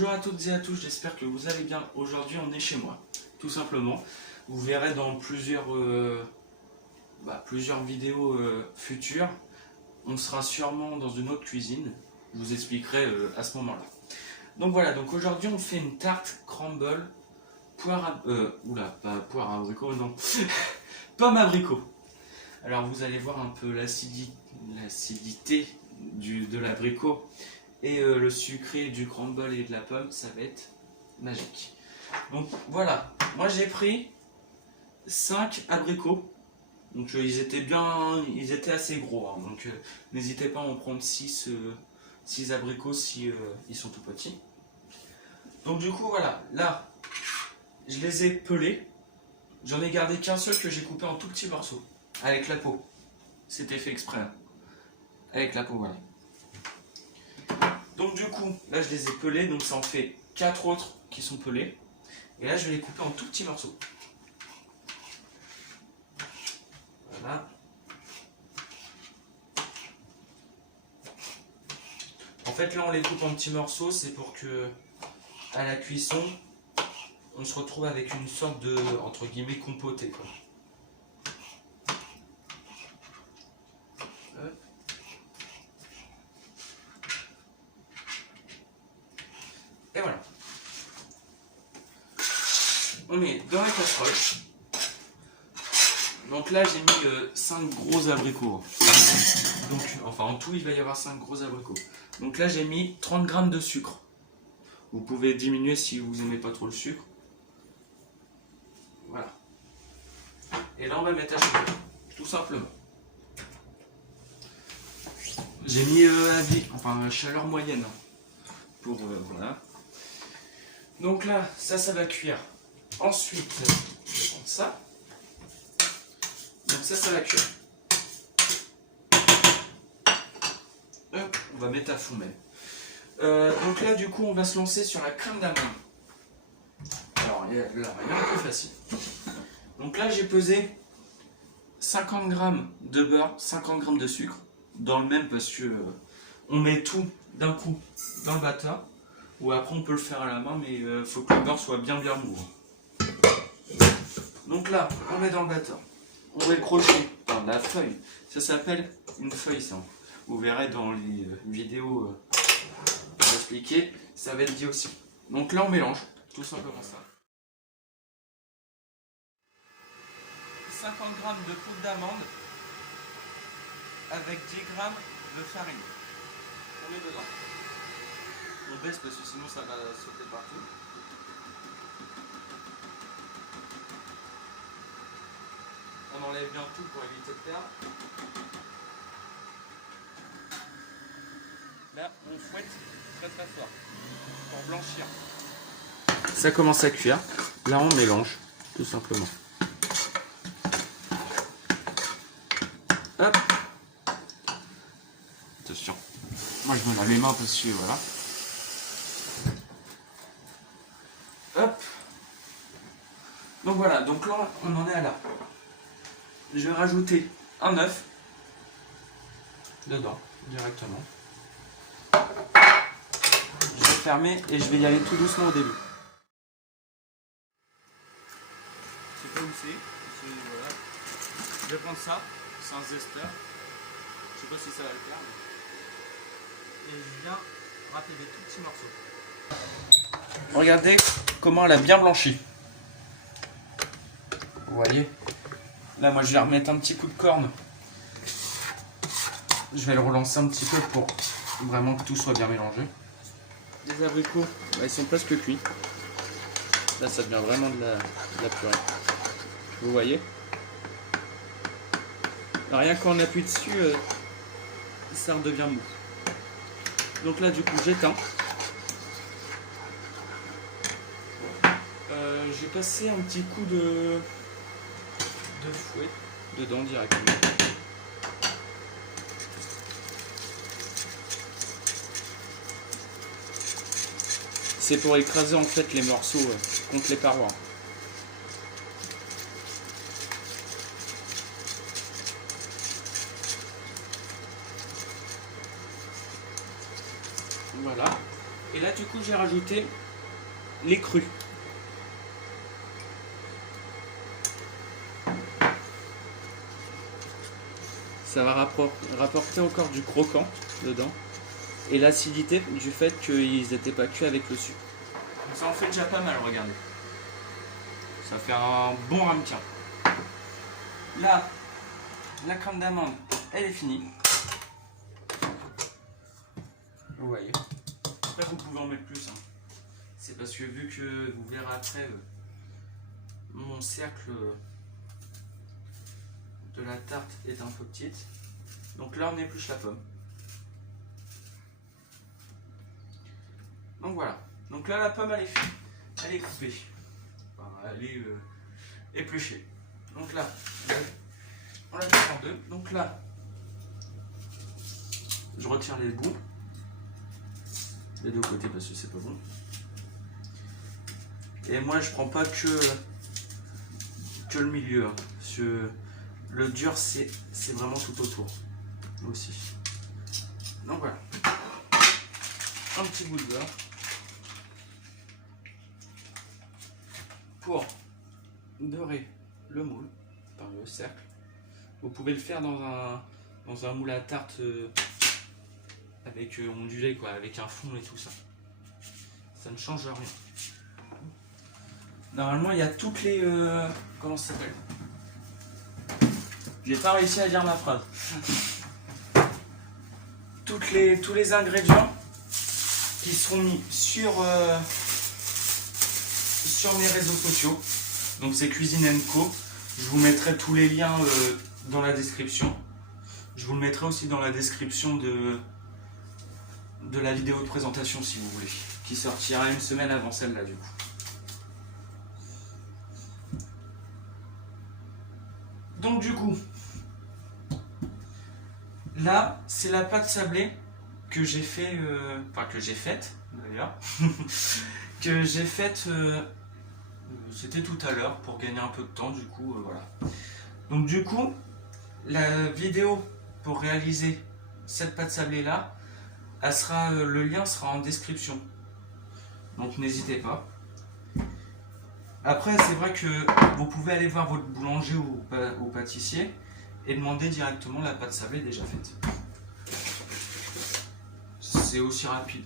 Bonjour à toutes et à tous, j'espère que vous allez bien. Aujourd'hui on est chez moi, tout simplement. Vous verrez dans plusieurs vidéos futures. On sera sûrement dans une autre cuisine, je vous expliquerai à ce moment-là. Donc voilà, donc aujourd'hui on fait une tarte crumble poire pas poire à abricot, non. Pomme abricot. Alors vous allez voir un peu l'acidité de l'abricot et le sucré du crumble et de la pomme, ça va être magique. Donc voilà, moi j'ai pris 5 abricots. Donc ils étaient assez gros, hein, donc n'hésitez pas à en prendre 6 abricots si ils sont tout petits. Donc du coup voilà, là je les ai pelés. J'en ai gardé qu'un seul que j'ai coupé en tout petits morceaux, avec la peau. C'était fait exprès, hein. Avec la peau, voilà. Donc du coup, là je les ai pelés, donc ça en fait 4 autres qui sont pelés. Et là je vais les couper en tout petits morceaux. Voilà. En fait là on les coupe en petits morceaux, c'est pour que à la cuisson, on se retrouve avec une sorte de, entre guillemets, compoté, quoi. Et voilà. On met dans la casserole. Donc là j'ai mis 5 gros abricots. Donc, enfin en tout il va y avoir 5 gros abricots. Donc là j'ai mis 30 g de sucre. Vous pouvez diminuer si vous n'aimez pas trop le sucre. Voilà. Et là on va mettre à chauffer, tout simplement. J'ai mis à chaleur moyenne. Pour voilà. Donc là, ça va cuire. Ensuite, je vais prendre ça. Donc ça va cuire. Hop, on va mettre à fond même. Donc là, du coup, on va se lancer sur la crème d'amande. Alors, il y a un peu facile. Donc là, j'ai pesé 50 g de beurre, 50 g de sucre. Dans le même parce que on met tout d'un coup dans le batteur. Ou après, on peut le faire à la main, mais il faut que le beurre soit bien mou. Donc là, on met dans le batteur. On va le crocher dans la feuille. Ça s'appelle une feuille, ça. Vous verrez dans les vidéos expliquées, ça va être dit aussi. Donc là, on mélange tout simplement ça. 50 g de poudre d'amande avec 10 g de farine. On met dedans. On baisse parce que sinon ça va sauter partout. On enlève bien tout pour éviter de perdre. Là, on fouette très très fort pour blanchir. Ça commence à cuire. Là, on mélange tout simplement. Hop. Attention. Moi, je me lave les mains parce que voilà. Hop. Donc voilà. Donc là, on en est à là. Je vais rajouter un œuf dedans directement. Je vais fermer et je vais y aller tout doucement au début. Je sais pas où c'est. Voilà. Je vais prendre ça. C'est un zester. Je sais pas si ça va le faire. Mais... Et je viens râper des tout petits morceaux. Regardez comment elle a bien blanchi. Vous voyez? Là, moi, je vais remettre un petit coup de corne. Je vais le relancer un petit peu pour vraiment que tout soit bien mélangé. Les abricots, ils sont presque cuits. Là, ça devient vraiment de la purée. Vous voyez? Alors, rien qu'en appuie dessus, ça redevient mou. Donc là, du coup, j'éteins. J'ai passé un petit coup de fouet dedans directement. C'est pour écraser en fait les morceaux contre les parois. Voilà. Et là du coup j'ai rajouté les crus. Ça va rapporter encore du croquant dedans. Et l'acidité du fait qu'ils n'étaient pas cuits avec le sucre. Donc ça en fait déjà pas mal, regardez. Ça fait un bon ramequin. Là, la crème d'amande, elle est finie. Vous voyez. Après vous pouvez en mettre plus. Hein. C'est parce que vu que vous verrez après mon cercle de la tarte est un peu petite. Donc là on épluche la pomme. Donc voilà. Donc là la pomme elle est finie. Elle est coupée. Enfin, elle est épluchée. Donc là, on la coupe en deux. Donc là, je retire les bouts. Les deux côtés parce que c'est pas bon. Et moi je prends pas que le milieu. Hein, parce que le dur c'est vraiment tout autour aussi. Donc voilà. Un petit bout de beurre. Pour dorer le moule, par le cercle. Vous pouvez le faire dans un moule à tarte avec ondulé, quoi, avec un fond et tout ça. Ça ne change rien. Normalement, il y a toutes les... comment ça s'appelle? J'ai pas réussi à dire ma phrase. Tous les ingrédients qui seront mis sur mes réseaux sociaux. Donc c'est Cuisine & Co. Je vous mettrai tous les liens dans la description. Je vous le mettrai aussi dans la description de la vidéo de présentation si vous voulez. Qui sortira une semaine avant celle-là du coup. Donc du coup, là c'est la pâte sablée que j'ai fait, que j'ai faite d'ailleurs, que j'ai faite, c'était tout à l'heure pour gagner un peu de temps du coup, voilà. Donc du coup, la vidéo pour réaliser cette pâte sablée là, le lien sera en description, donc n'hésitez pas. Après c'est vrai que vous pouvez aller voir votre boulanger ou pâtissier et demander directement la pâte sablée déjà faite. C'est aussi rapide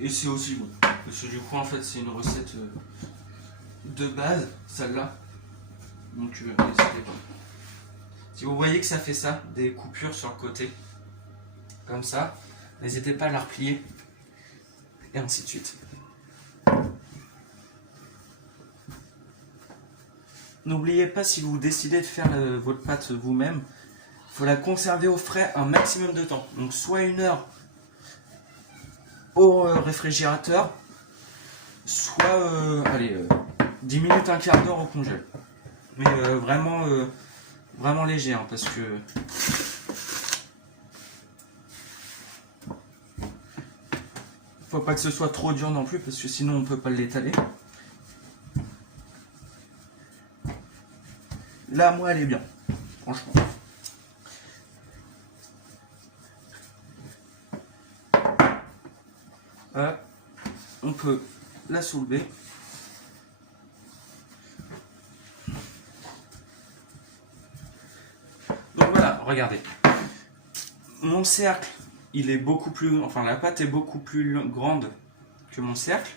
et c'est aussi bon parce que du coup en fait c'est une recette de base celle-là, donc n'hésitez pas. Si vous voyez que ça fait ça, des coupures sur le côté comme ça, n'hésitez pas à la replier et ainsi de suite. N'oubliez pas, si vous décidez de faire votre pâte vous-même, il faut la conserver au frais un maximum de temps. Donc soit 1 heure au réfrigérateur, soit 10 minutes, un quart d'heure au congèle. Mais vraiment léger, hein, parce que faut pas que ce soit trop dur non plus, parce que sinon on peut pas l'étaler. Là, moi, elle est bien, franchement. On peut la soulever. Donc voilà, regardez. Mon cercle, il est beaucoup plus... Enfin, la pâte est beaucoup plus grande que mon cercle.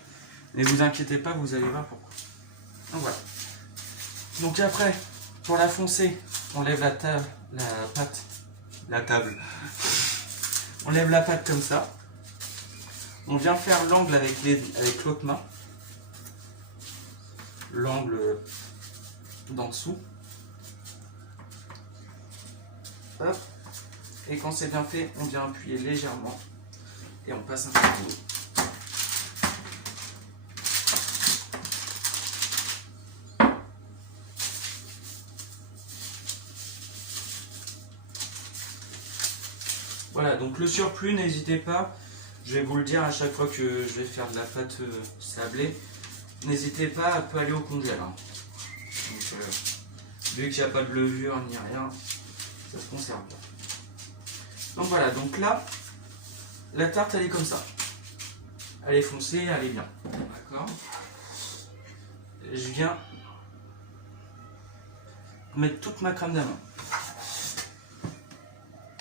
Ne vous inquiétez pas, vous allez voir pourquoi. Donc voilà. Donc après... Pour la foncer, on lève la table. On lève la pâte comme ça. On vient faire l'angle avec l'autre main. L'angle d'en dessous. Hop. Et quand c'est bien fait, on vient appuyer légèrement. Et on passe un peu de l'eau. Voilà, donc le surplus, n'hésitez pas, je vais vous le dire à chaque fois que je vais faire de la pâte sablée, n'hésitez pas à pas aller au congèle. Hein. Donc, vu qu'il n'y a pas de levure ni rien, ça se conserve bien. Donc voilà, donc là, la tarte elle est comme ça. elle est foncée, elle est bien. D'accord. Je viens mettre toute ma crème d'amande.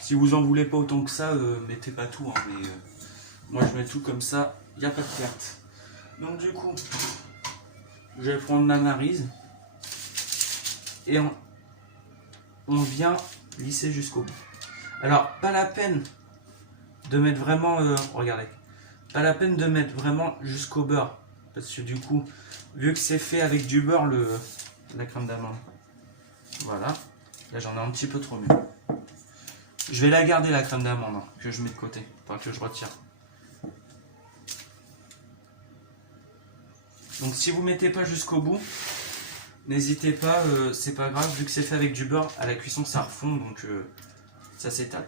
Si vous en voulez pas autant que ça, mettez pas tout, hein, mais moi je mets tout comme ça, il n'y a pas de perte. Donc du coup, je vais prendre ma maryse et on vient lisser jusqu'au bout. Alors, pas la peine de mettre vraiment, regardez, pas la peine de mettre vraiment jusqu'au beurre, parce que du coup, vu que c'est fait avec du beurre, la crème d'amande, voilà, là j'en ai un petit peu trop mis. Je vais la garder la crème d'amande, hein, que je mets de côté, enfin que je retire. Donc si vous mettez pas jusqu'au bout, n'hésitez pas, c'est pas grave, vu que c'est fait avec du beurre, à la cuisson ça refond, donc ça s'étale.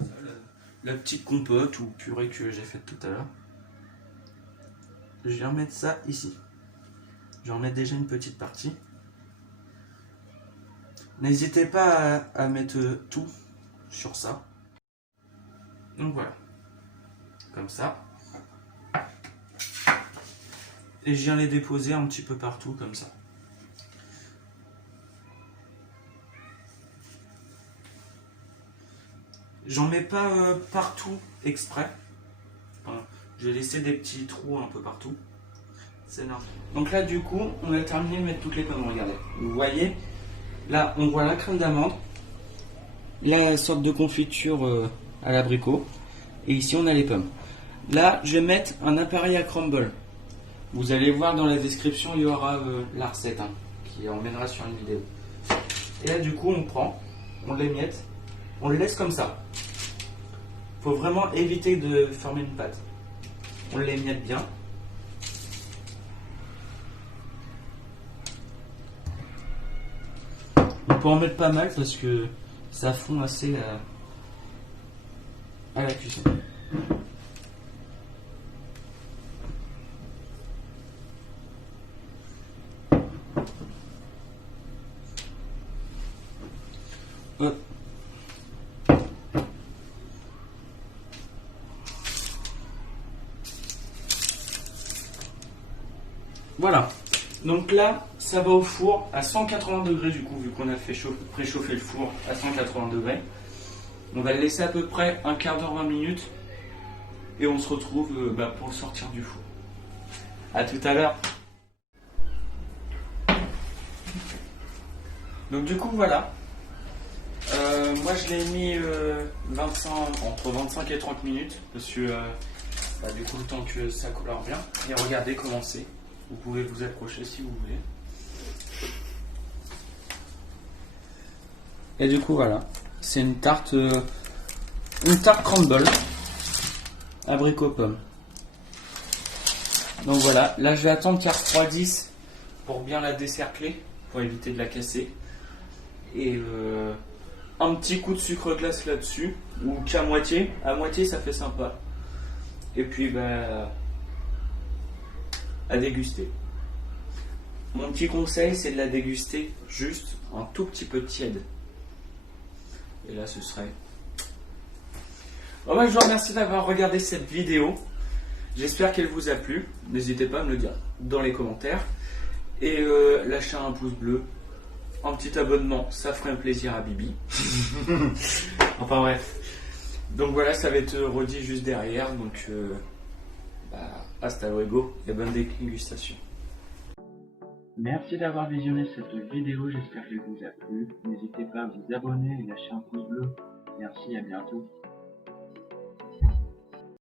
La petite compote ou purée que j'ai faite tout à l'heure. Je viens mettre ça ici. Je vais en mettre déjà une petite partie. N'hésitez pas à mettre tout sur ça. Donc voilà. Comme ça. Et je viens les déposer un petit peu partout comme ça. J'en mets pas partout exprès. Enfin, je vais laisser des petits trous un peu partout. C'est normal. Donc là du coup, on a terminé de mettre toutes les pommes. Regardez. Vous voyez, là on voit la crème d'amande, la sorte de confiture à l'abricot, et ici on a les pommes. Là je vais mettre un appareil à crumble. Vous allez voir dans la description, il y aura la recette qui emmènera sur une vidéo. Et là du coup on prend, on l'émiette, on le laisse comme ça. Faut vraiment éviter de former une pâte. On l'émiette bien. On peut en mettre pas mal parce que ça fond assez à la cuisson. Hop. Voilà. Donc là, ça va au four à 180 degrés du coup, vu qu'on a fait préchauffer le four à 180 degrés. On va le laisser à peu près un quart d'heure, 20 minutes. Et on se retrouve pour le sortir du four. A tout à l'heure. Donc du coup, voilà. Moi, je l'ai mis entre 25 et 30 minutes. Parce que du coup, le temps que ça colore bien. Et regardez comment c'est. Vous pouvez vous approcher si vous voulez. Et du coup voilà, c'est une tarte crumble, abricot pomme. Donc voilà, là je vais attendre qu'elle refroidisse pour bien la décercler, pour éviter de la casser. Et un petit coup de sucre glace là-dessus, ou qu'à moitié, à moitié ça fait sympa. Et puis à déguster. Mon petit conseil, c'est de la déguster juste un tout petit peu tiède. Et là, ce serait... Bon, je vous remercie d'avoir regardé cette vidéo. J'espère qu'elle vous a plu. N'hésitez pas à me le dire dans les commentaires. Et lâchez un pouce bleu, un petit abonnement, ça ferait un plaisir à Bibi. Enfin bref. Donc voilà, ça va être redit juste derrière. Donc hasta luego et bonne dégustation. Merci d'avoir visionné cette vidéo, j'espère qu'elle vous a plu. N'hésitez pas à vous abonner et lâcher un pouce bleu. Merci, à bientôt.